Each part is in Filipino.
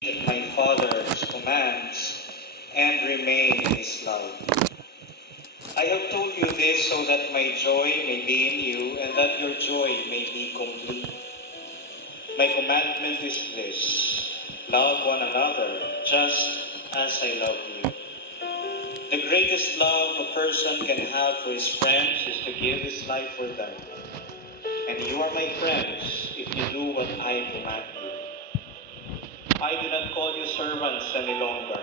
my Father's commands and remain in His love. I have told you this so that my joy may be in you and that your joy may be complete. My commandment is this: love one another just as I love you. The greatest love a person can have for his friends is to give his life for them. And you are my friends if you do what I command you. I do not call you servants any longer,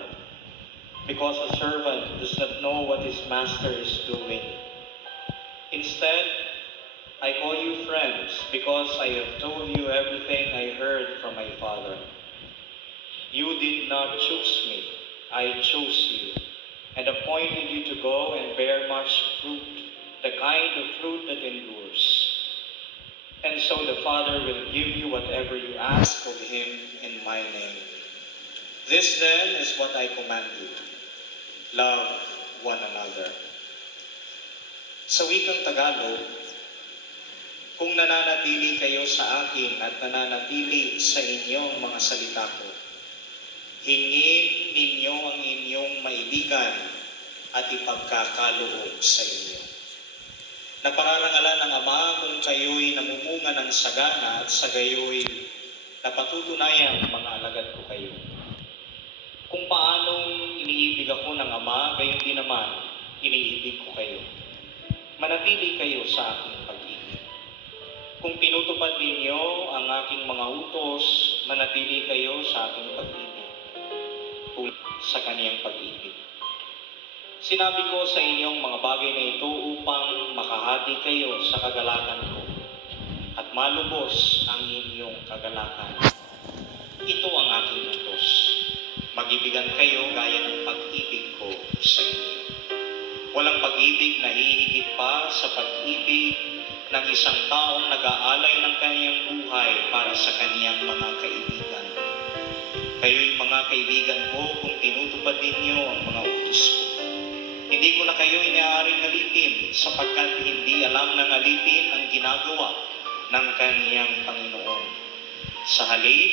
because a servant does not know what his master is doing. Instead, I call you friends because I have told you everything I heard from my Father. You did not choose me, I chose you, and appointed you to go and bear much fruit, the kind of fruit that endures. And so the Father will give you whatever you ask of Him in my name. This then is what I command you: love one another. Sa wikang Tagalog, kung nananatili kayo sa akin at nananatili sa inyong mga salita ko, hingin ninyo ang inyong maibigan at ipagkakaloob sa inyo. Napararangalan ng Ama kung kayo'y namumunga ng sagana at sa gayo'y napatutunayang mga alagad ko kayo. Kung paanong iniibig ako ng Ama, gayon din naman iniibig ko kayo. Manatili kayo sa aking pag-ibig. Kung tinutupad ninyo ang aking mga utos, manatili kayo sa aking pag-ibig, sa kaniyang pag-ibig. Sinabi ko sa inyong mga bagay na ito upang makahati kayo sa kagalakan ko at malubos ang inyong kagalakan. Ito ang aking utos: mag-ibigan kayo gaya ng pag-ibig ko sa inyo. Walang pag-ibig na hihigit pa sa pag-ibig ng isang taong nag-aalay ng kaniyang buhay para sa kaniyang mga kaibigan. Kayo'y mga kaibigan ko kung tinutupad ninyo ang mga utos ko. Hindi ko na kayo inaaring alipin sapagkat hindi alam ng alipin ang ginagawa ng kaniyang Panginoon. Sa halip,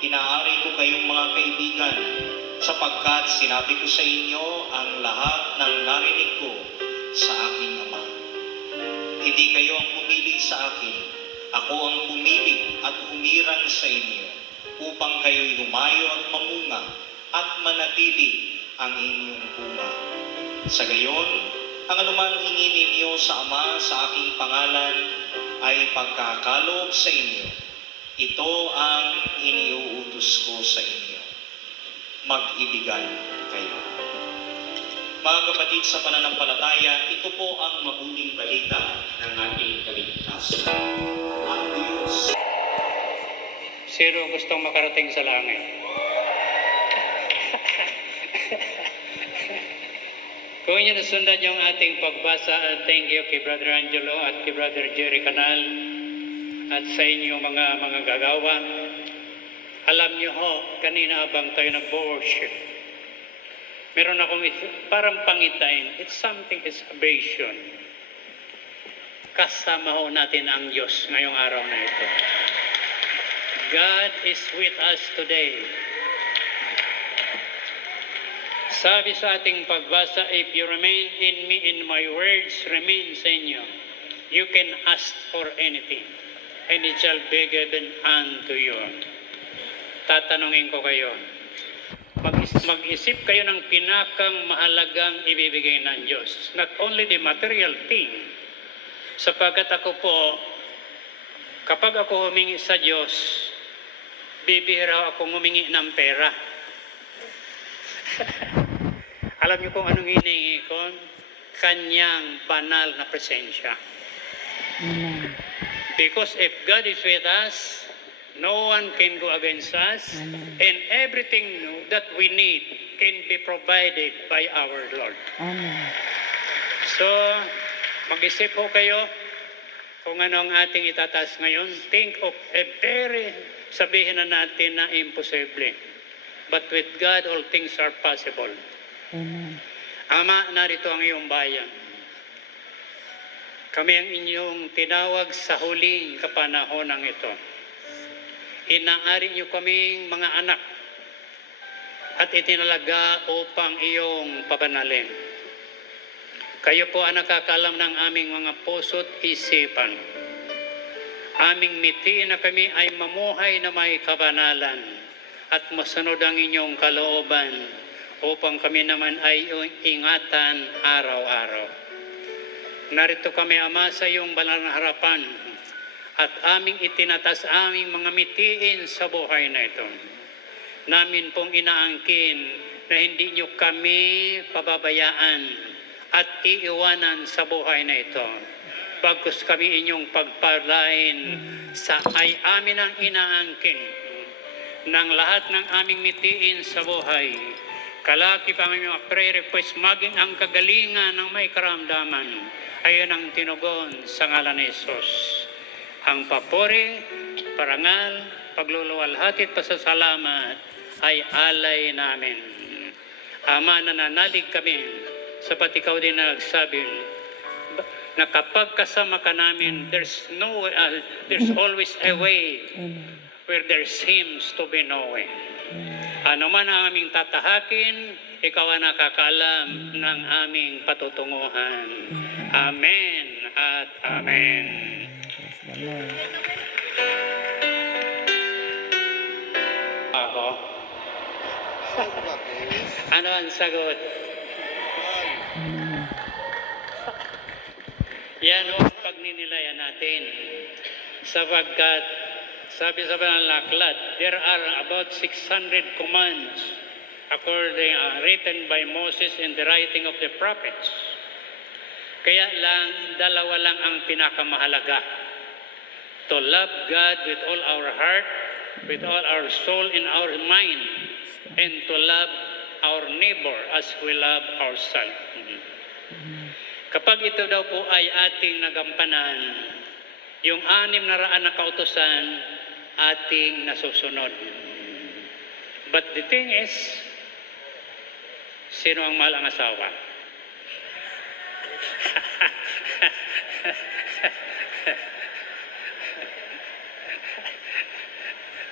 inaari ko kayong mga kaibigan sapagkat sinabi ko sa inyo ang lahat ng narinig ko sa aking Ama. Hindi kayo ang pumili sa akin, ako ang pumili at humirang sa inyo upang kayo'y lumayo at mamunga at manatili ang inyong bunga. Sa gayon, ang anumang hingin ninyo sa Ama sa aking pangalan ay pagkakaloob sa inyo. Ito ang iniuutos ko sa inyo: mag-ibigan kayo. Mga kapatid sa pananampalataya, ito po ang mabuting balita ng ating kaligtasan. Ang Diyos. Sino gustong makarating sa langit? Kung inyo nasundan yung ating pagbasa, thank you kay Brother Angelo at kay Brother Jerry Canal at sa inyo mga gagawa. Alam niyo ho, kanina habang tayo nag-worship, meron akong parang pangitain. It's something, it's abrasion. Kasama ho natin ang Diyos ngayong araw na ito. God is with us today. Sabi sa ating pagbasa, if you remain in me and my words remain sa inyo, you can ask for anything, and it shall be given unto you. Tatanungin ko kayo, mag-isip kayo ng pinakang mahalagang ibibigay ng Diyos. Not only the material thing, sapagkat ako po, kapag ako humingi sa Diyos, bibihira ako humingi ng pera. Alam niyo kung anong hinihingi ko? Kanyang banal na presensya. Amen. Because if God is with us, no one can go against us. Amen. And everything that we need can be provided by our Lord. Amen. So, mag-isip po kayo kung ano ang ating itataas ngayon. Think of a very, sabihin na natin na imposible. But with God, all things are possible. Amen. Ama, narito ang iyong bayan. Kami ang inyong tinawag sa huling kapanahonan ito. Inaari niyo kaming mga anak at itinalaga upang iyong pabanalin. Kayo po ang nakakaalam ng aming mga puso't isipan. Aming mitiin na kami ay mamuhay na may kabanalan at masunod ang inyong kalooban upang kami naman ay ingatan araw-araw. Narito kami, Ama, sa iyong banal na harapan at aming itinatas aming mga mitiin sa buhay na ito. Namin pong inaangkin na hindi niyo kami pababayaan at iiwanan sa buhay na ito. Bagkus kami inyong pagpalain sa ay amin ang inaangkin ng lahat ng aming mitiin sa buhay. Kalaki pa aming mga prayer request, maging ang kagalingan ng may karamdaman. Ayon ang tinugon sa ngalan ni Jesus. Ang papuri, parangal, pagluluwalhati at pasasalamat ay alay namin. Ama, nananalig kami sapat ikaw din na nagsabi na kapag kasama ka namin, there's always a way where there seems to be no way. Ano man ang aming tatahakin, ikaw ang nakakaalam ng aming patutunguhan. Amen at amen. Praise the Lord. Ako? Ano ang sagot? Amen. Yan ang pagninilayan natin. Sapagkat, sabi sa banal na aklat, there are about 600 commands according written by Moses in the writing of the prophets. Kaya lang, dalawa lang ang pinakamahalaga. To love God with all our heart, with all our soul and our mind, and to love our neighbor as we love ourselves. Kapag ito daw po ay ating nagampanan, yung 600 na kautusan ating nasusunod. But the thing is, sino ang mahal ang asawa?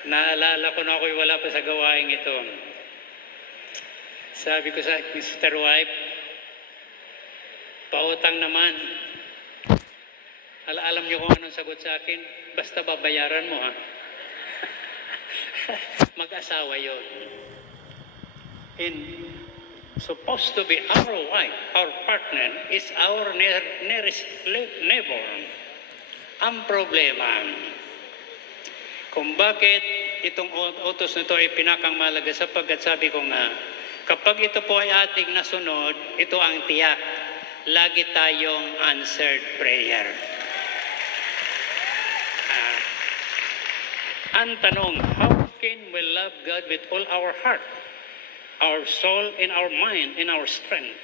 Naalala ko na ako'y wala pa sa gawaing ito. Sabi ko sa Mr. Wife, pautang naman. Alam niyo kung anong sagot sa akin? Basta babayaran mo, ha? Mag-asawa yun. And supposed to be our wife, our partner, is our nearest neighbor. Ang problema, kung bakit itong utos nito ay pinakangmahalaga sapagkat sabi ko nga, kapag ito po ay ating nasunod, ito ang tiyak. Lagi tayong answered prayer. Ang tanong, how can we love God with all our heart, our soul, and our mind, and our strength?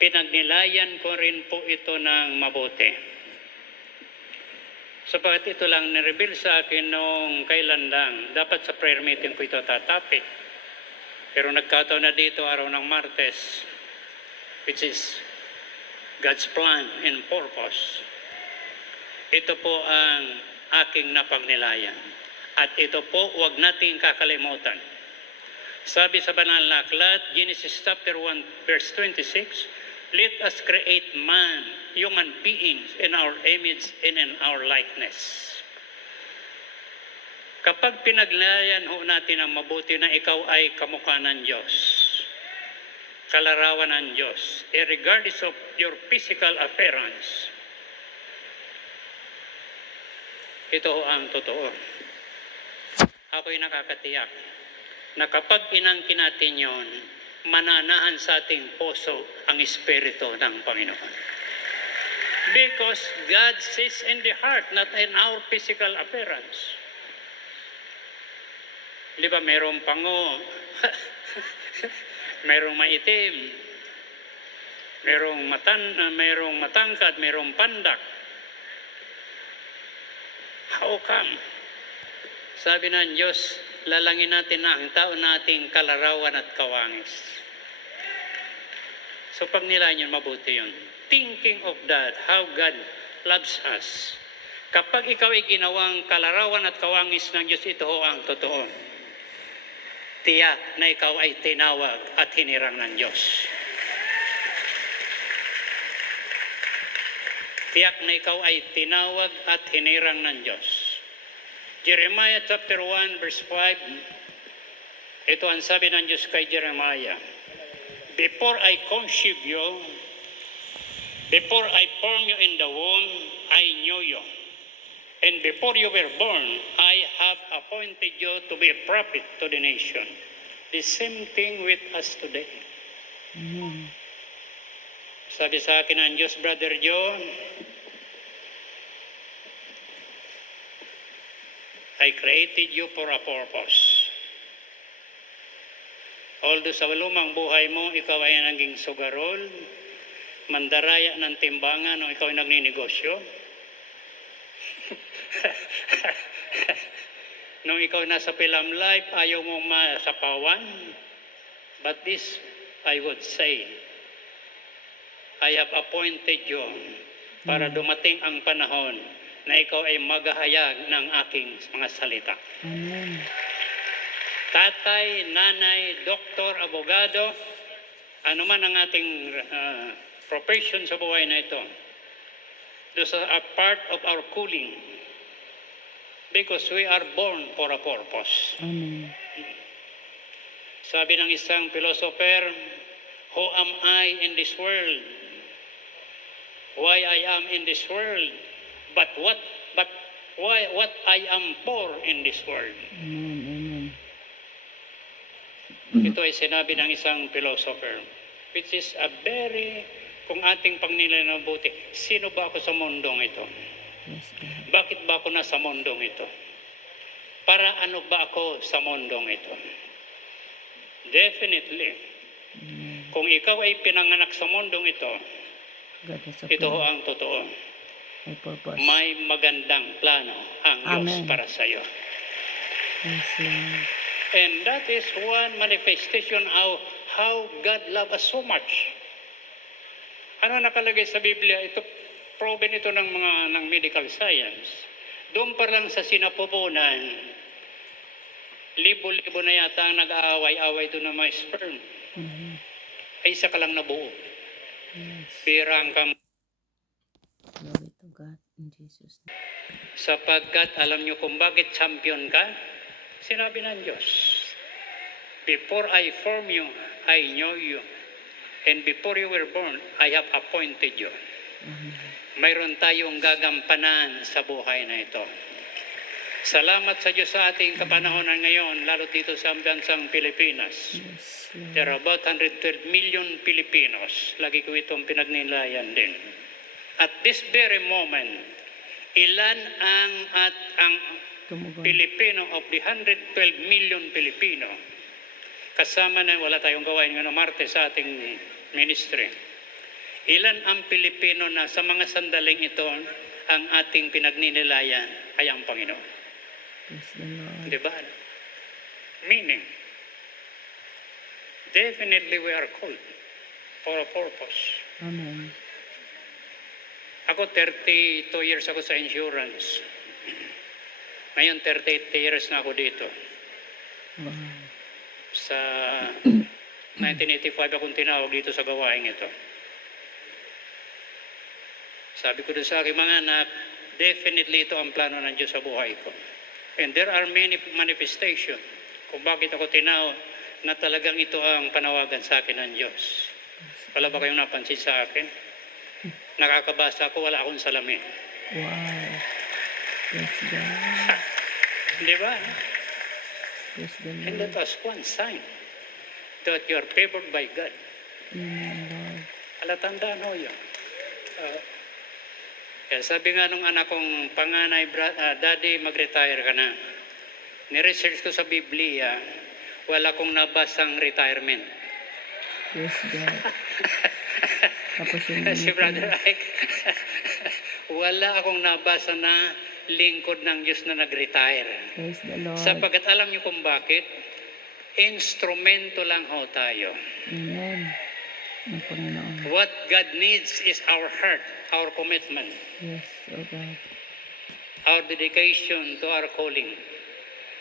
Pinagnilayan ko rin po ito ng mabuti. Sapagat ito lang nireveal sa akin nung kailan lang. Dapat sa prayer meeting ko ito tatapik. Pero nagkataon na dito araw ng Martes, which is God's plan and purpose. Ito po ang aking napagnilayan. At ito po, huwag nating kakalimutan. Sabi sa banal na aklat, Genesis chapter 1, verse 26, let us create man, human beings, in our image and in our likeness. Kapag pinagnilayan ho natin ang mabuti na ikaw ay kamukha ng Diyos, kalarawan ng Diyos, regardless of your physical appearance, ito ho ang totoo. Ako'y nakakatiyak na kapag inangkin natin yon, mananahan sa ating puso ang Espiritu ng Panginoon. Because God sees in the heart, not in our physical appearance. Di ba, mayroong pango, mayroong maitim, mayroong matangkad, mayroong pandak. How come? Sabi ng Diyos, lalangin natin na ang tao nating kalarawan at kawangis. So pag nilayan yun, mabuti yun. Thinking of that, how God loves us. Kapag ikaw ay ginawang kalarawan at kawangis ng Diyos, ito ho ang totoo. tiyak na ikaw ay tinawag at hinirang ng Diyos. Tiyak na ikaw ay tinawag at hinirang ng Diyos. Jeremiah chapter 1 verse 5, ito ang sabi ng Diyos kay Jeremiah, before I conceive you, before I form you in the womb, I knew you. And before you were born, I have appointed you to be a prophet to the nation. The same thing with us today. Amen. Sabi sa akin ng Diyos, Brother John, I created you for a purpose. Although sa lumang buhay mo, ikaw ay naging sugarol, mandaraya ng timbangan, o ikaw ay nagninegosyo. Nung ikaw nasa film life, ayaw mong masapawan. But this, I would say, I have appointed you para dumating ang panahon na ikaw ay maghahayag ng aking mga salita. Amen. Tatay, nanay, doktor, abogado, ano man ang ating profession sa buhay na ito, those are part of our calling because we are born for a purpose. Amen. Sabi ng isang philosopher, who am I in this world? Why I am in this world? But what I am for in this world? Amen. Ito ay sinabi ng isang philosopher, which is a very, kung ating pangnilay na mabuti, sino ba ako sa mundong ito? Yes, God. Bakit ba ako nasa mundong ito? Para ano ba ako sa mundong ito? Definitely, Amen. kung ikaw ay pinanganak sa mundong ito, God has a ito ho plan. ang totoo. My purpose. May magandang plano ang Diyos Amen. para sa iyo. Yes, Lord. And that is one manifestation of how God loves us so much. Ano nakalagay sa Biblia? Ito, proven ito ng medical science. Doon pa lang sa sinapupunan, libo-libo na yata ang nag-aaway-away doon ng mga sperm. Mhm. Ay isa ka lang nabuo. Yes. Pirang ka Glory to God in Jesus' name. sapagkat alam nyo kung bakit champion ka? Sinabi ng Diyos, before I form you, I know you. And before you were born, I have appointed you. Amen. Mayroon tayong gagampanan sa buhay na ito. Salamat sa Diyos sa ating kapanahonan ngayon, lalo dito sa bansang Pilipinas. Yes, Lord. There are about 112 million Filipinos. Lagi ko itong pinagnilayan din. At this very moment, ilan ang Tumugon. Pilipino of the 112 million Pilipino, kasama na wala tayong gawain ng Martes sa ating ministry. Ilan ang Pilipino na sa mga sandaling ito ang ating pinagninilayan ay ang Panginoon. Praise the Lord. Diba? Meaning, definitely we are called for a purpose. Amen. Ako 32 years ako sa insurance. Ngayon 38 years na ako dito. Wow. Sa 1985 akong tinawag dito sa gawain ito. Sabi ko doon sa aking mga anak, definitely ito ang plano ng Diyos sa buhay ko. And there are many manifestation kung bakit ako tinawag na talagang ito ang panawagan sa akin ng Diyos. Wala ba kayong napansin sa akin? Nakakabasa ako, wala akong salamin. Wow. Praise God. Di ba? Praise the And Lord. that was one sign that you are favored by God. Amen, Lord. Alatandaan ho yun. Kaya sabi nga nung anak kong panganay, Daddy, mag-retire ka na. Ni-research ko sa Biblia, wala kong nabasang retirement. Praise God. Tapos yung Si Brother Ike, wala akong nabasa na lingkod ng Diyos na nag-retire. Praise the Lord. Sapagkat alam niyo kung bakit? Instrumento lang ho tayo. Amen. Ng Panginoon. What God needs is our heart, our commitment, Yes, oh God. our dedication to our calling.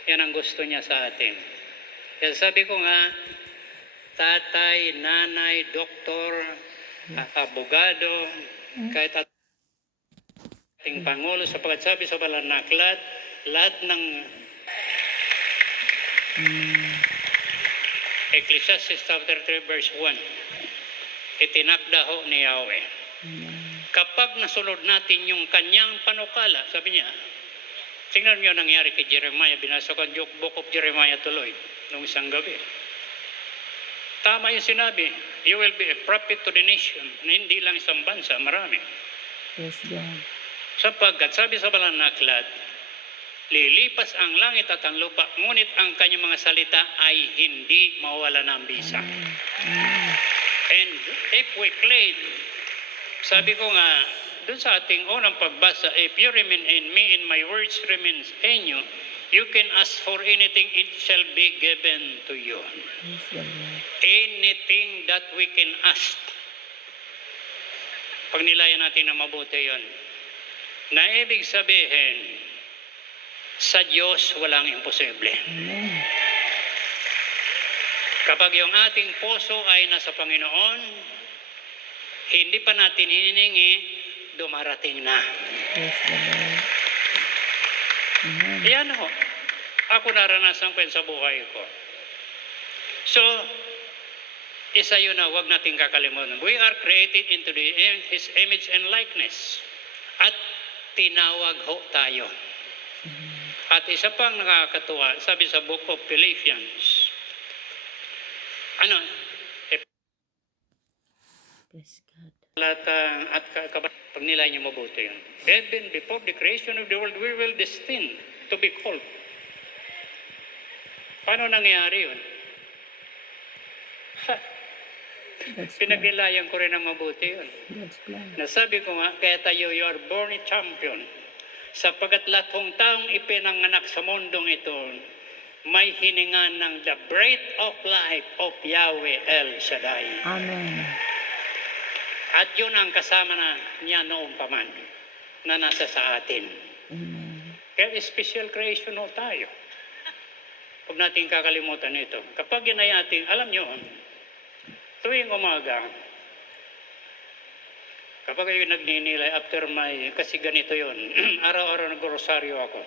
Yan ang gusto niya sa atin. Kaya sabi ko nga, tatay, nanay, doktor, abogado, kahit ating Pangulo, sapagkat sabi sa Banal na Aklat, lahat ng Ecclesiastes chapter 3 verse 1, itinakda ho ni Yahweh. Kapag nasunod natin yung kanyang panukala, sabi niya, tingnan niyo nangyari kay Jeremiah, binasa ko ang book of Jeremiah tuloy, nung isang gabi. Tama yung sinabi, you will be a prophet to the nation, na hindi lang isang bansa, marami. Praise God. Sapagkat sabi sa Banal na Aklat, lilipas ang langit at ang lupa, ngunit ang kanyang mga salita ay hindi mawala ng bisa. And if we claim, sabi ko nga, dun sa ating unang pagbasa, if you remain in me and my words remains in you, you can ask for anything, it shall be given to you. Praise the Lord. Anything that we can ask. Pag nilayan natin na mabuti yon, na ibig sabihin, sa Diyos walang imposible. Amen. Kapag yung ating puso ay nasa Panginoon, hindi pa natin hinihingi, dumarating na. Praise the Lord. Amen. Yan ho. Ako naranasan ko yan sa buhay ko. So, isa yun na huwag nating kakalimutan. We are created into His image and likeness. At tinawag ho tayo. At isa pang nakakatuwa, sabi sa book of Philippians, Praise God. at pag nilay niyo mabuti yun. Even before the creation of the world, we will destined to be called. Paano nangyari yun? God's plan. Pinagnilayan ko rin ng mabuti yun. God's plan. Nasabi ko nga, kaya tayo, you are born a champion. Sapagat lahat ng taong ipinanganak sa mundong ito, may hiningan ng the breath of life of Yahweh El Shaddai. Amen. At yun ang kasama na niya noong paman na nasa sa atin. Amen. Kaya special creation ho tayo. Huwag natin kakalimutan ito. Kapag yun ay ating, alam nyo, tuwing umaga, kapag kayo nagninilay after my, kasi ganito yun, araw-araw nag-rosaryo ako.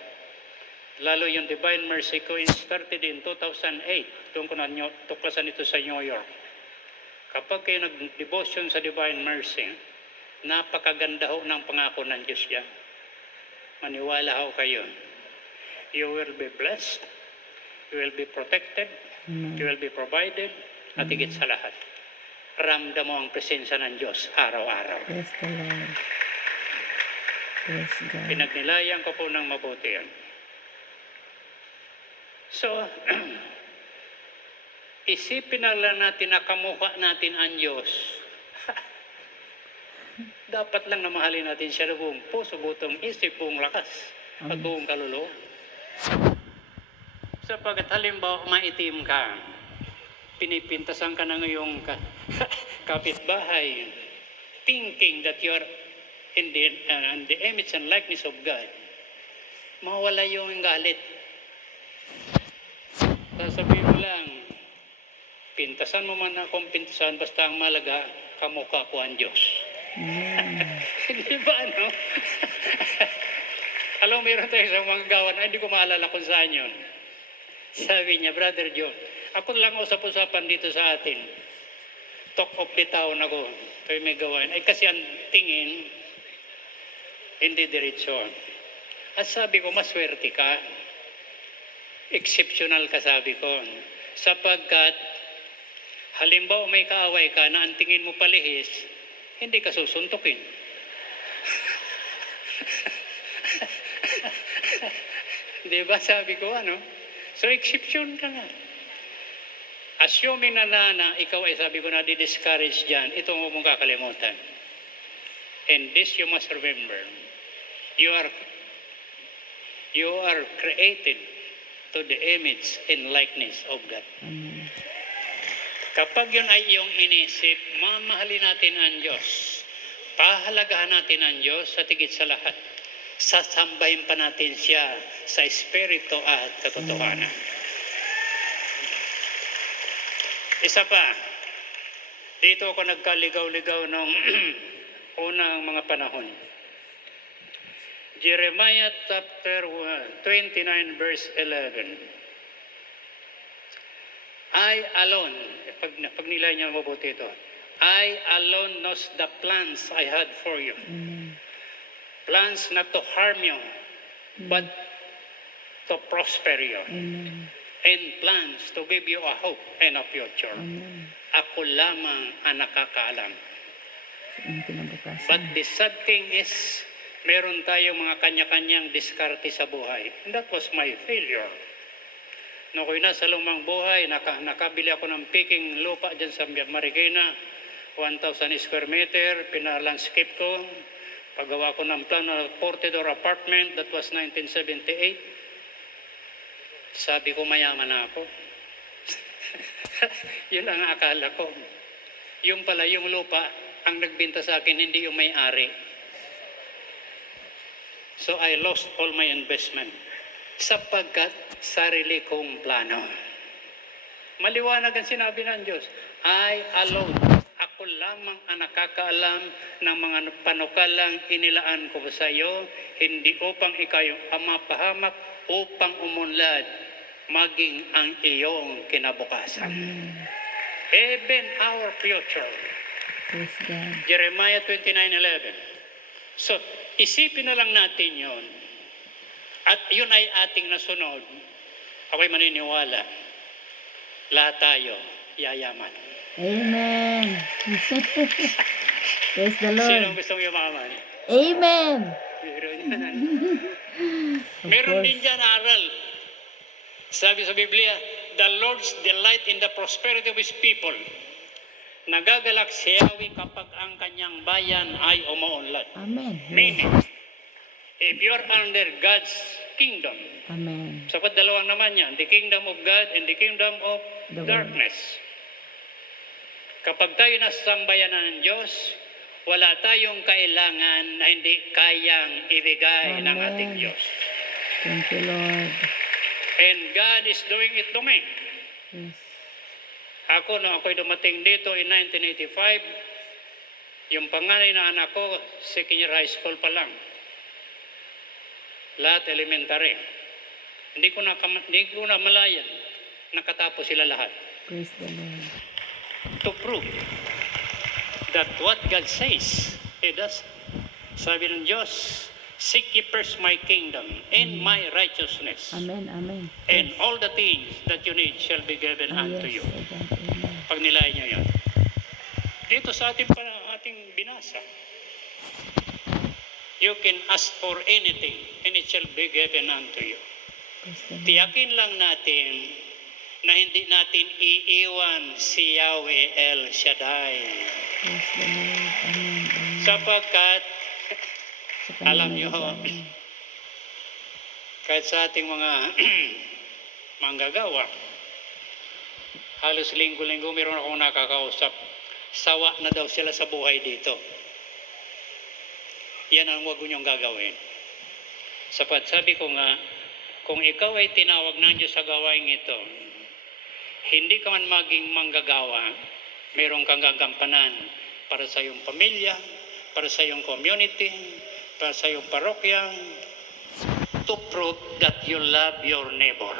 Lalo yung Divine Mercy ko started in 2008. Doon ko na tuklasan ito sa New York. Kapag kayo nag-devotion sa Divine Mercy, napakaganda ho ng pangako ng Diyos yan. Maniwala ho kayo. You will be blessed. You will be protected. Amen. You will be provided. At higit sa lahat, ramdam mo ang presensya ng Diyos araw-araw. Praise the Lord. Praise God. Pinagnilayan ko po ng mabuti yan. So, isipin na lang natin na kamukha natin ang Diyos. Dapat lang na mahalin natin siya buong puso, buong isip, buong lakas, at buong kaluluwa. Sapagkat halimbawa maitim ka, pinipintasan ka ng iyong kapitbahay, thinking that you are in the image and likeness of God, mawala yung galit. Sasabihin mo lang, pintasan mo man akong pintasan, basta ang malaga, kamukha ko ang Diyos. Hindi ba, ano? Alam mo, meron tayo sa mga gawan, hindi ko maalala kung saan yun. Sabi niya, Brother John, ako lang usap-usapan dito sa atin. Talk of the town ako. Kayo may gawain. Ay kasi ang tingin, hindi diretso. At sabi ko, maswerte ka. Exceptional ka, sabi ko. Sapagkat, halimbawa may kaaway ka na ang tingin mo palihis, hindi ka susuntukin. Diba, sabi ko, ano? So, exception ka nga. Assuming na ikaw ay sabi ko na di-discourage dyan, ito mo mong kakalimutan. And this you must remember. You are created to the image and likeness of God. Amen. Kapag yun ay iyong inisip, mamahalin natin ang Diyos. Pahalagahan natin ang Diyos sa tigit sa lahat. Sasambahin pa natin siya sa espiritu at katotohanan. Isa pa, dito ako nagkaligaw-ligaw nung unang mga panahon. Jeremiah chapter 29 verse 11. I alone, pag nilay niyo mabuti ito, I alone knows the plans I had for you. Amen. Plans not to harm you, but to prosper you. Amen. And plans to give you a hope and a future. Amen. Ako lamang ang nakakaalam. Sa iyong kinabukasan. But the sad thing is, meron tayong mga kanya-kanyang diskarte sa buhay. And that was my failure. Nung ako'y nasa lumang buhay, nakabili ako ng piking lupa dyan sa Marikina, 1,000 square meter, pinalandscape ko. Paggawa ko ng plano ng 40-door apartment, that was 1978. Sabi ko, mayaman na ako. Yun ang akala ko. Yung pala, yung lupa, ang nagbinta sa akin, hindi yung may-ari. So I lost all my investment. Sapagkat sarili kong plano. Maliwanag ang sinabi ng Diyos. I alone, ako lamang ang nakakaalam ng mga panukalang inilaan ko sa iyo, hindi upang ikaw yung mapahamak, upang umunlad, maging ang iyong kinabukasan. Even our future. Praise God. Jeremiah 29:11. So, isipin na lang natin yon. At yun ay ating nasunod. Ako'y maniniwala. Lahat tayo yayaman. Amen. Praise the Lord. Sino gustong yumaman? Amen. Meron course. din dyan aral. Sabi sa Biblia, the Lord's delight in the prosperity of His people. Nagagalak si Yahweh kapag ang kanyang bayan ay umuunlad. Amen. Meaning, if you are under God's kingdom, Amen. sapat dalawang naman yan, the kingdom of God and the kingdom of The darkness. Kapag tayo nasa sambayanan ng Diyos, wala tayong kailangan na hindi kayang ibigay ng Amen. ating Diyos. Thank you, Lord. And God is doing it to me. Yes. Ako, nung ako'y dumating dito in 1985, yung panganay na anak ko, second year high school pa lang. Lahat elementary. Hindi ko na malayan. Nakatapos sila lahat. Praise the Lord. To prove that what God says, He does. Sabi ng Diyos, seek ye first my kingdom and my righteousness. Amen. Amen. And all the things that you need shall be given unto Yes, you. oh God. Amen. Pag nilayan nyo yan. Dito sa ating binasa, you can ask for anything and it shall be given unto you. Praise the Lord. Tiyakin lang natin na hindi natin iiwan si Yahweh El Shaddai. Praise the Lord. Amen. Amen. Sapagkat, Sa kanya alam niyo, nagagaling. kahit sa ating mga manggagawa, halos linggo-linggo meron akong nakakausap, sawa na daw sila sa buhay dito. Yan ang huwag niyong gagawin. Sabi ko nga, kung ikaw ay tinawag ng Diyos sa gawain ito, hindi ka man maging manggagawa, meron kang gagampanan para sa iyong pamilya, para sa iyong community, para sa iyong parokya, to prove that you love your neighbor.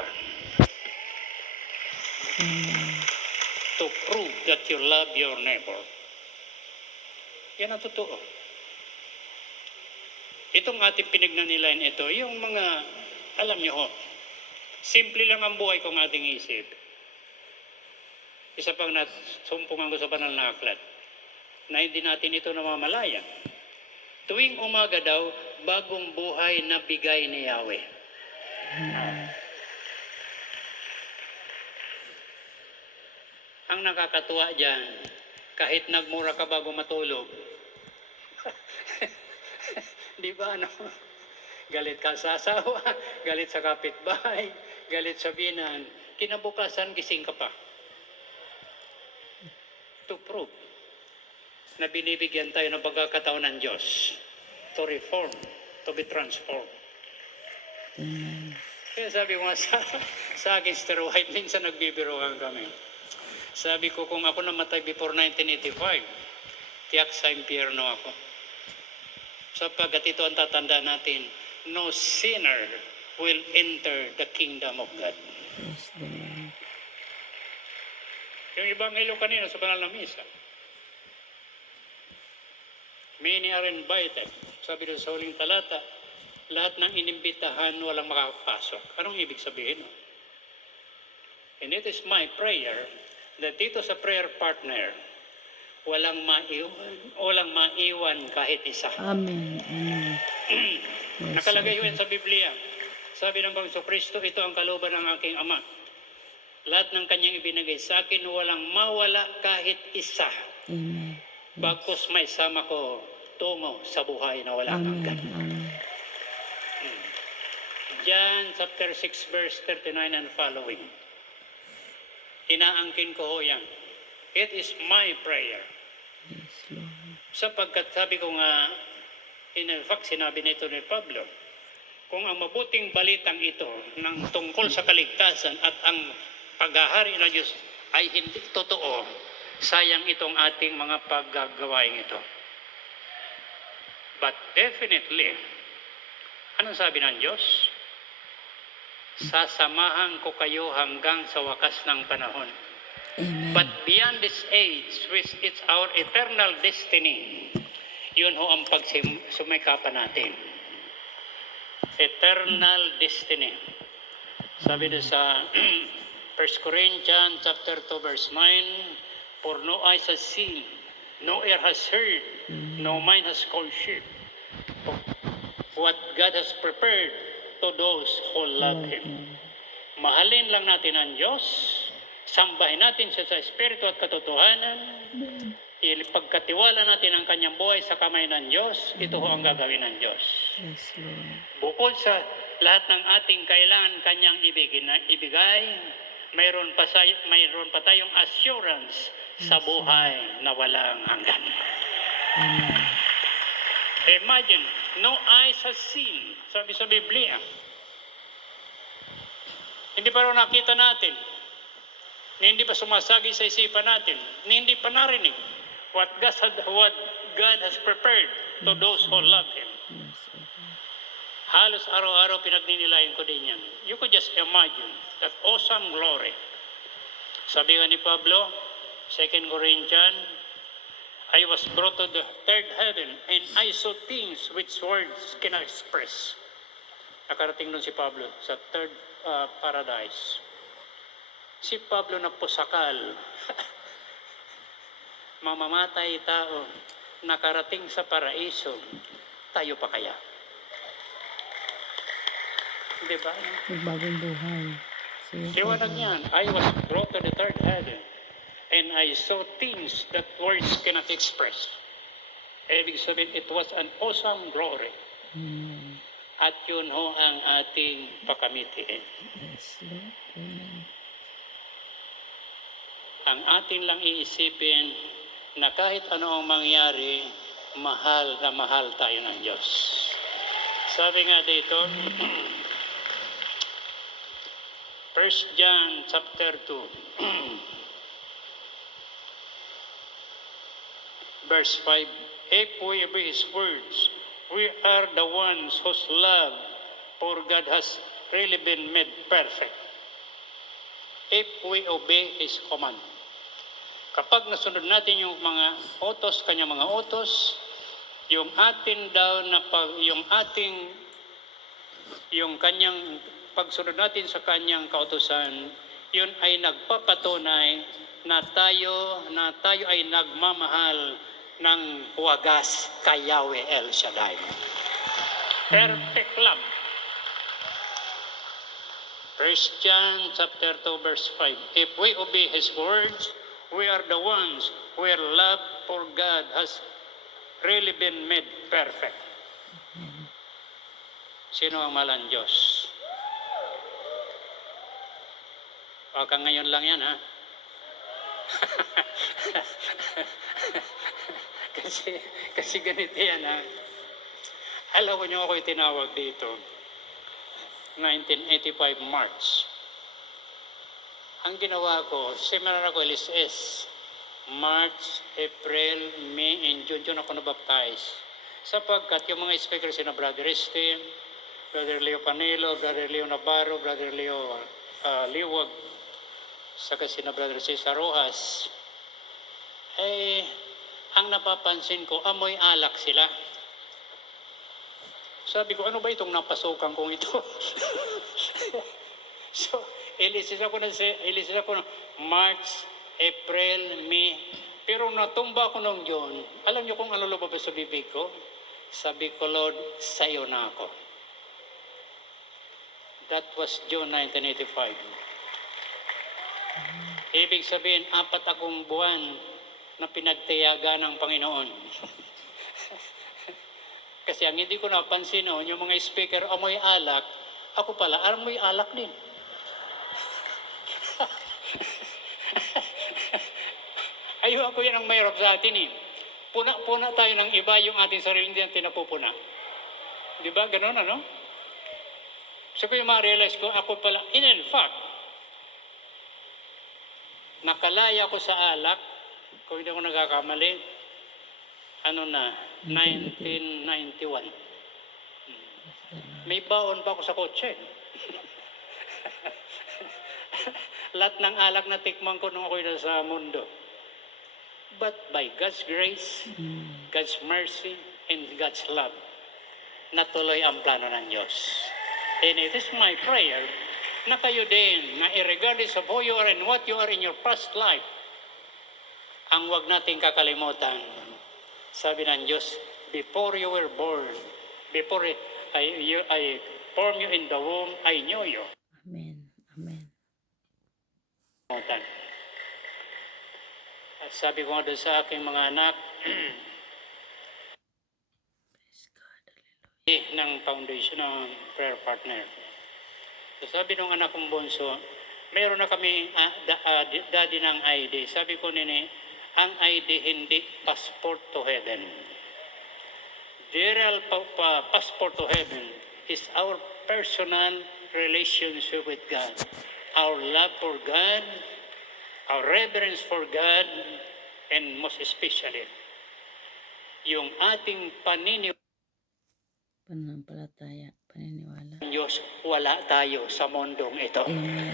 To prove that you love your neighbor. Yan ang totoo. Itong ating pinagnanilayan ito, yung mga, alam niyo ho, simple lang ang buhay kong ating isip. Isa pang sumpungan ko sa banal na aklat, na hindi natin ito namamalayan. Tuwing umaga daw, bagong buhay na bigay ni Yahweh. Ang nakakatuwa dyan, kahit nagmura ka bago matulog, di ba ano? Galit ka sa asawa, galit sa kapitbahay, galit sa binan, kinabukasan gising ka pa. To prove na binibigyan tayo ng pagkakataon ng Diyos to reform, to be transformed. Amen. Kaya sabi ko nga sa akin, Sister White, minsan nagbibiruan kami. Sabi ko, kung ako namatay before 1985, tiyak sa impyerno ako. Sapagkat ito ang tatanda natin, no sinner will enter the kingdom of God. Praise the Lord. Yung ebanghelyo kanina sa banal na misa, many are invited. Sabi doon sa huling talata, lahat ng inimbitahan walang makakapasok. Anong ibig sabihin? And it is my prayer that dito sa prayer partner, walang maiwan kahit isa. Amen. Amen. Yes, Nakalagay Lord. yun sa Biblia. Sabi ng Panginoon Kristo, ito ang kalooban ng aking Ama. Lahat ng kanyang ibinigay sa akin, walang mawala kahit isa. Amen. Bagkus may sama ko tungo sa buhay na walang Amen. hanggan. Amen. John chapter 6 verse 39 and following. Inaangkin ko ho yan. It is my prayer. Yes, Lord. Sapagkat sabi ko nga, in fact sinabi nito ni Pablo, kung ang mabuting balitang ito ng tungkol sa kaligtasan at ang paghahari ng Diyos ay hindi totoo, sayang itong ating mga paggagawain ito. But definitely, anong sabi ng Diyos? Sasamahan ko kayo hanggang sa wakas ng panahon. Amen. But beyond this age, which is our eternal destiny, yun ho ang pagsumikapan natin. Eternal destiny. Sabi doon sa 1 Corinthians chapter 2 verse 9, for no eyes has seen, no ear has heard, no mind has conceived what God has prepared to those who love Him. Mahalin lang natin ang Diyos, sambahin natin siya sa Espiritu at katotohanan, ipagkatiwala natin ang kanyang buhay sa kamay ng Diyos, ito ho ang gagawin ng Diyos. Yes, Lord. Bukod sa lahat ng ating kailangan kanyang ibigay, mayroon pa tayong assurance sa buhay na walang hanggan. Amen. Imagine, no eyes has seen, sabi sa Biblia. Hindi pa rin nakita natin, hindi pa sumasagi sa isipan natin, hindi pa narinig what God has prepared to those who love Him. Yes, Lord. Halos araw-araw pinagninilayan ko din yan. You could just imagine that awesome glory. Sabi nga ni Pablo, 2 Corinthians, I was brought to the third heaven and I saw things which words cannot express. Nakarating nun si Pablo sa third paradise. Si Pablo na pusakal. Mamamatay tao, nakarating sa paraiso, tayo pa kaya? Diba? Magbagong buhay. Liwanag niyan, I was brought to the third heaven and I saw things that words cannot express. Ibig sabihin, it was an awesome glory. Amen. At yun ho ang ating pakamitiin. Yes, Lord. Amen. Ang atin lang iisipin na kahit ano ang mangyari, mahal na mahal tayo ng Diyos. Sabi nga dito, 1 John chapter 2, verse 5, if we obey His words, we are the ones whose love for God has really been made perfect. If we obey His command. Kapag nasunod natin yung mga utos, kanyang mga utos, yung atin daw na yung kanyang pagsunod natin sa kanyang kautusan, yun ay nagpapatunay na tayo ay nagmamahal ng wagas kay Yahweh El Shaddai. Perfect love. 1 John chapter 2 verse 5. If we obey His words, we are the ones where love for God has really been made perfect. Sino ang mahal ng Diyos? Baka ngayon lang yan, ha? kasi ganito yan, ha? Alam ko nyo ako'y tinawag dito. 1985 March. ang ginawa ko, seminar ako LSS. March, April, May, and June ako nabaptize. Sapagkat yung mga speakers na Brother Estin, Brother Leo Panelo, Brother Leo Navarro, Brother Leo Liwag, saka sina Brother Cesar Rojas, ang napapansin ko, amoy alak sila. Sabi ko, ano ba itong napasukan kong ito? So, ilisis ako ng March, April, May. Pero natumba ko nung June. Alam niyo kung ano lumabas sa bibig ko? Sabi ko, Lord, sa'yo na ako. That was June 1985. Ibig sabihin, 4 akong buwan na pinagtiyaga ng Panginoon. Kasi ang hindi ko napansin noon, yung mga speaker, amoy alak, ako pala, amoy alak din. Ayun ako yan ang mahirap sa atin eh. Puna-puna tayo ng iba, yung ating sarili hindi natin napupuna. Di ba? Ganun ano? So kung ma-realize ko, ako pala, in fact, nakalaya ko sa alak, kung hindi ako nagkakamali, 1991. May baon pa ako sa kotse. Lahat ng alak na tikman ko nung ako'y nasa mundo. But by God's grace, God's mercy, and God's love, natuloy ang plano ng Diyos. And it is my prayer na kayo din, na regardless of who you are and what you are in your past life, ang wag nating kakalimutan, sabi ng Diyos, before you were born, before I formed you in the womb, I knew you. Amen. Amen. At sabi ko nga doon sa aking mga anak, Praise God. Hallelujah. ng foundation ng prayer partner. So sabi ng anak kong bunso, mayroon na kami daddy ng ID. Sabi ko nini, ang ID hindi passport to heaven. The real passport to heaven is our personal relationship with God. Our love for God, our reverence for God, and most especially, yung ating Pananampalataya, paniniwala. Diyos, wala tayo sa mundong ito. Amen.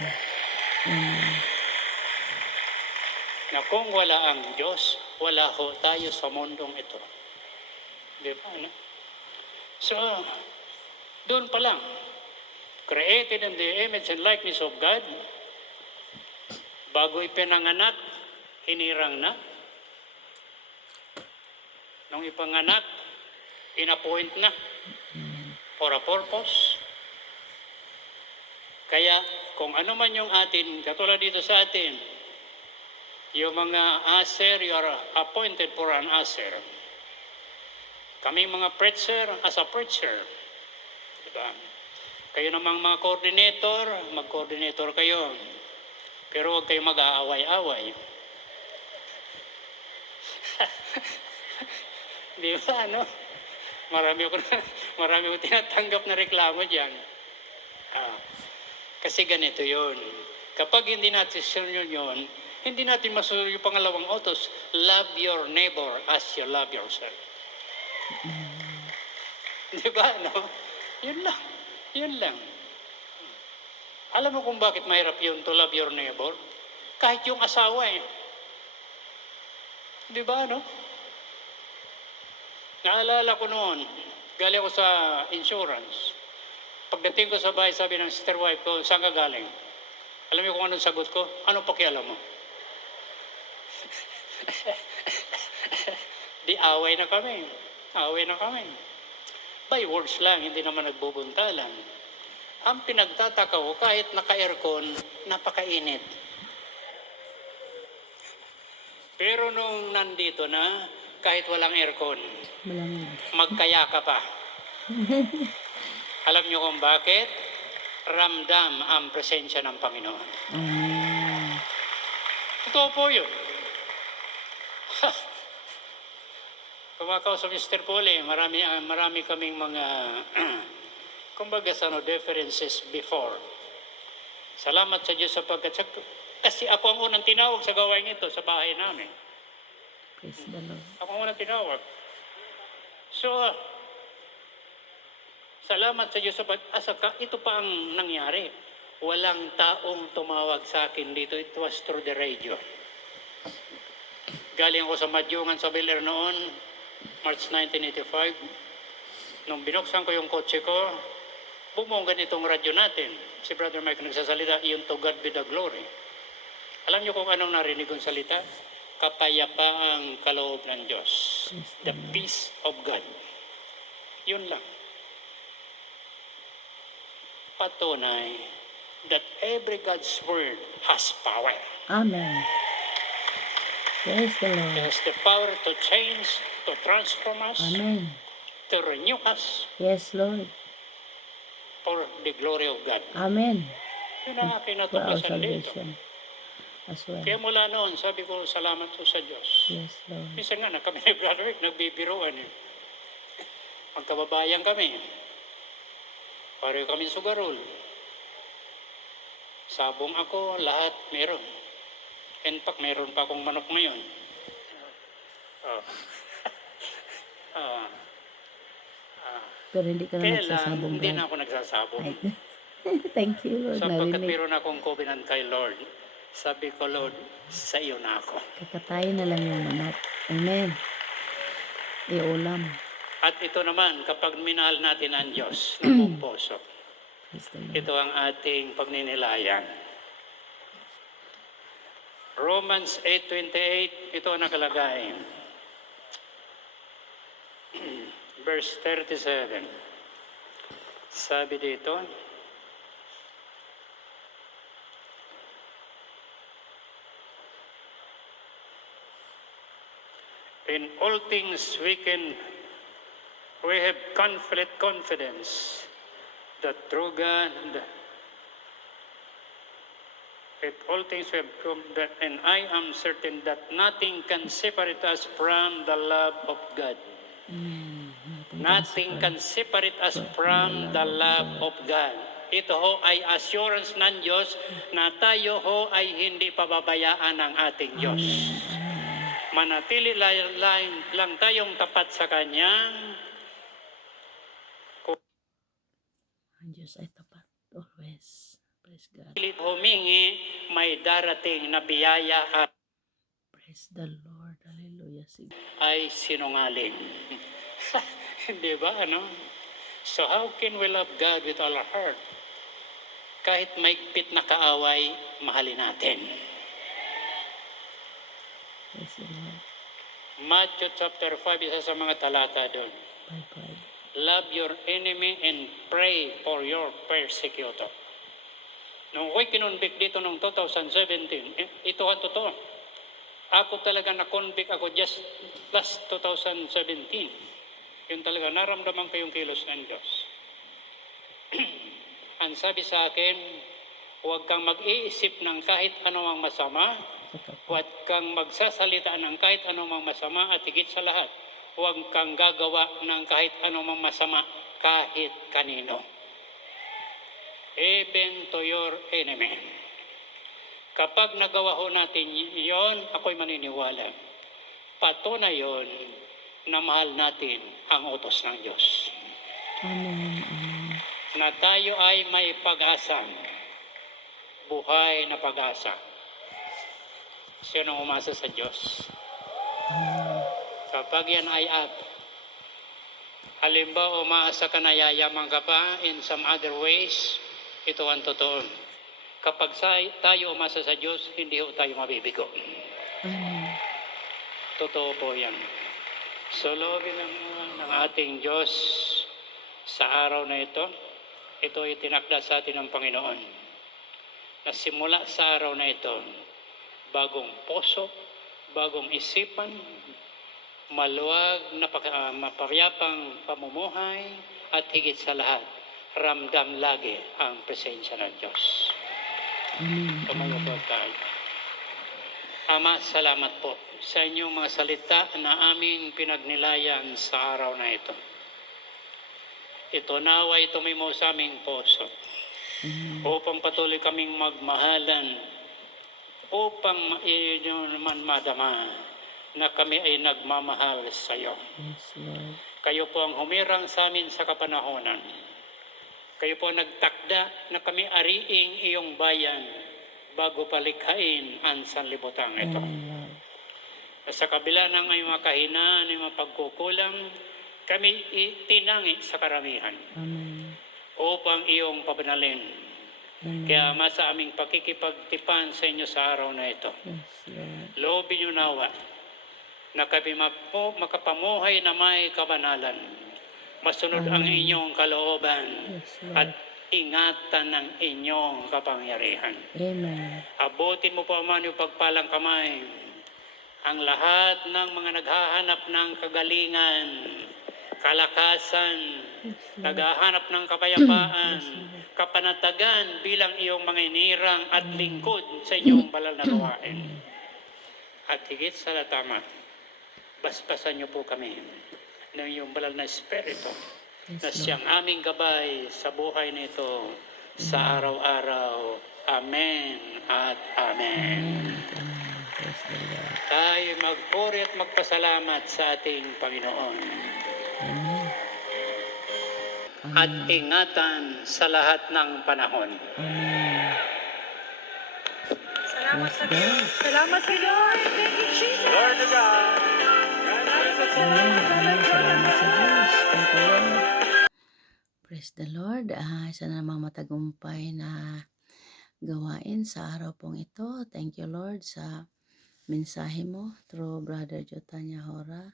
Amen. Na kung wala ang Diyos, wala ho tayo sa mundong ito. Di ba? Ano? So, doon pa lang, created in the image and likeness of God, bago ipinanganak, hinirang na. Nung ipanganak, inappoint na for a purpose. Kaya kung ano man yung atin, katulad dito sa atin, yung mga aser, you are appointed for an aser. Kaming mga preacher, as a preacher. Diba? Kayo namang mga coordinator, mag-coordinator kayo. Pero huwag kayo mag-aaway-away. Di ba, ano? Marami ko tinatanggap na reklamo dyan. Kasi ganito yun. Kapag hindi natin sunod yun, hindi natin masunod yung pangalawang utos. Love your neighbor as you love yourself. Di ba, no? Yun lang. Yun lang. Alam mo kung bakit mahirap yun to love your neighbor? Kahit yung asawa eh. Di ba, no? Naalala ko noon, galing ako sa insurance. Pagdating ko sa bahay, sabi ng sister wife ko, saan ka galing? Alam mo kung anong sagot ko? Anong pakialam mo? Di away na kami. Away na kami. By words lang, hindi naman nagbubuntalan. Ang pinagtataka ko, kahit naka-aircon, napakainit. Pero nung nandito na, kahit walang aircon, Malamig. magkaya ka pa. Alam niyo kung bakit? Ramdam ang presensya ng Panginoon. Amen. Totoo po yun. Kumakausap Mr. Poli, marami kaming mga kumbaga differences before. Salamat sa Diyos sapagkat Kasi ako ang unang tinawag sa gawain ito sa bahay namin. Praise the Lord. Ako ang unang tinawag. So, salamat sa Diyos sa pag-asa ka. Ito pa ang nangyari. Walang taong tumawag sa akin dito. It was through the radio. Galing ako sa Madyungan sa Bel Air noon, March 1985. Nung binuksan ko yung kotse ko, bumuong ganitong radyo natin. Si Brother Mike nagsasalita, yung to God be the glory. Alam niyo kung anong narinig kong salita? Kapayapaang kaloob ng Diyos. Praise The the Lord. peace of God. Yun lang. Patunay that every God's word has power. Amen. Praise the It Lord. has the power to change, to transform us, Amen. to renew us Yes, Lord. for the glory of God. Amen. Yun ang aking For our natuklasan dito. salvation as well. Kaya mula noon, sabi ko, salamat po sa Diyos. Yes, Lord. Minsan nga, kami ni Brother Rick, nagbibiruan eh. Magkababayan kami. Pareho kami sugarol. Sabong ako, lahat meron. In fact, meron pa akong manok ngayon. Oh. Ah. Pero hindi ka na Kaya lang, nagsasabong, hindi na brad. ako nagsasabong. Ay, thank you, Lord. Sapagkat Narinig. meron akong covenant kay Lord. Sabi ko, Lord, sa iyo na ako. Kakatayin na lang yung manok. Amen. Iulam. At ito naman, kapag minahal natin ang Diyos ng buong puso, Praise the Lord. ito ang ating pagninilayan. Romans 8:28, ito ang nakalagay. Verse 37. Sabi dito, in all things we have confidence that through God, with all things we have come, and I am certain that nothing can separate us from the love of God. Nothing can separate us from the love of God. Ito ho ay assurance ng Diyos na tayo ho ay hindi pababayaan ng ating Diyos. Manatili lang tayong tapat sa Kanya. Ang Diyos ay tapat always. Praise God. Pilit humingi, may darating na biyaya at Praise the Lord. Hallelujah. Sige. ay sinungaling. Di ba, ano? So how can we love God with all our heart? Kahit maigpit na kaaway, mahalin natin. Praise the Lord. Matthew chapter 5, isa sa mga talata doon. Bye-bye. Love your enemy and pray for your persecutor. Nung ako'y kinonvict dito noong 2017, ito ang totoo. Ako talaga na-convict ako just last 2017. Yun talaga, naramdaman ko yung kilos ng Diyos. Ang sabi sa akin, huwag kang mag-iisip ng kahit anumang masama, huwag kang magsasalita ng kahit anumang masama, at higit sa lahat, huwag kang gagawa ng kahit anumang masama kahit kanino. Even to your enemy. Kapag nagawa ho natin yon, ako'y maniniwala. Patunay yon na mahal natin ang utos ng Diyos. Amen. Amen. Na tayo ay may pag-asa. Buhay na pag-asa. Sino umasa sa Diyos? Kapag yan ay halimbawa umaasa ka na yayaman ka pa in some other ways, ito ang totoo. Kapag tayo umasa sa Diyos, hindi ho tayo mabibigo. Amen. Totoo po yan. So, loobin ng ating Diyos sa araw na ito ay tinakda sa atin ng Panginoon. Na simula sa araw na ito, bagong puso, bagong isipan, maluwag na mapayapang pamumuhay, at higit sa lahat, ramdam lagi ang presensya ng Diyos. Amen. Tumayo po tayo. Ama, salamat po sa inyong mga salita na aming pinagnilayan sa araw na ito. Ito naway tumimo sa aming puso upang patuloy kaming magmahalan upang inyo naman madama na kami ay nagmamahal sa iyo. Yes, Lord. Kayo po ang humirang sa amin sa kapanahonan. Kayo po nagtakda na kami ariing iyong bayan bago palikhain ang sanlibutan ito. Amen, Lord. Sa kabila ng ay mga kahinaan, ay mga pagkukulang, kami itinangi sa karamihan Amen. upang iyong pabanalin. Amen. Kaya Ama, sa aming pakikipagtipan sa inyo sa araw na ito, Yes, Lord. loobin niyo nawa na kami makapamuhay na may kabanalan. Masunod ang Amen. inyong kalooban Yes, at Lord. ingatan ng inyong kapangyarihan. Amen. Abutin mo po, Ama, yung pagpalang kamay ang lahat ng mga naghahanap ng kagalingan, kalakasan, Yes, Lord. naghahanap ng kapayapaan, Yes, Lord. kapanatagan bilang iyong mga inirang at lingkod sa inyong banal na gawain. At higit sa latama, basbasan niyo po kami ng iyong banal na Espiritu Yes, na Lord. siyang aming gabay sa buhay nito sa araw-araw. Amen at amen. Amen. Amen. Praise the Lord. Tayo magpuri at magpasalamat sa ating Panginoon. Amen. At Amen. ingatan sa lahat ng panahon. Amen. Salamat Praise sa God. Diyos. Salamat sa Lord. Thank you, Jesus. Lord to God. Amen. Amen. Salamat sa Diyos. Thank you, Lord. Praise the Lord. Isa na namang matagumpay na gawain sa araw pong ito. Thank you, Lord, sa mensahe mo through Brother Joe Tanyahora.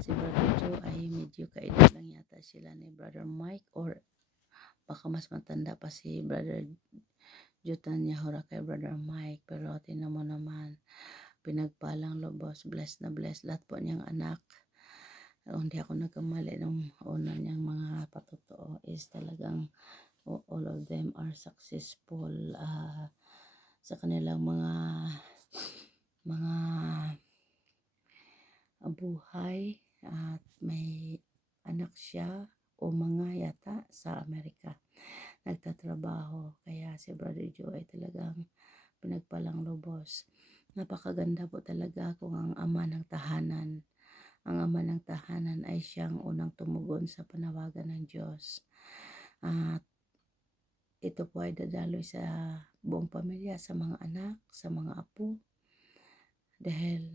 Si Brother Joe ay medyo kaedad lang yata sila ni Brother Mike, or baka mas matanda pa si Brother Joe Tanyahora kay Brother Mike. Pero tingnan mo naman, pinagpalang lubos, blessed na blessed lahat po niyang anak. Hindi ako nagkamali ng una niyang mga patotoo is talagang all of them are successful sa kanilang mga buhay, at may anak siya o mga yata sa Amerika nagtatrabaho. Kaya si Brother Joe ay talagang pinagpalang lubos. Napakaganda po talaga kung ang ama ng tahanan ay siyang unang tumugon sa panawagan ng Diyos. At ito po ay dadaloy sa buong pamilya, sa mga anak, sa mga apo. Dahil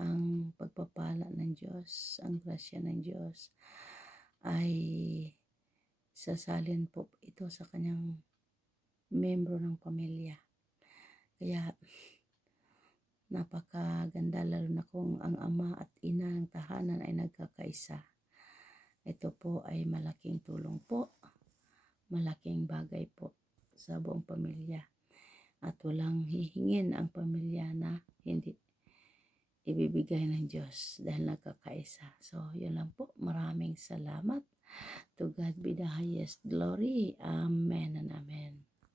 ang pagpapala ng Diyos, ang grasya ng Diyos ay sasalin po ito sa kanyang membro ng pamilya. Kaya napakaganda, lalo na kung ang ama at ina ng tahanan ay nagkakaisa. Ito po ay malaking tulong po, malaking bagay po sa buong pamilya. At walang hihingin ang pamilya na hindi ibibigay ng Diyos dahil nagkakaisa. So, yun lang po. Maraming salamat. To God be the highest glory. Amen and amen.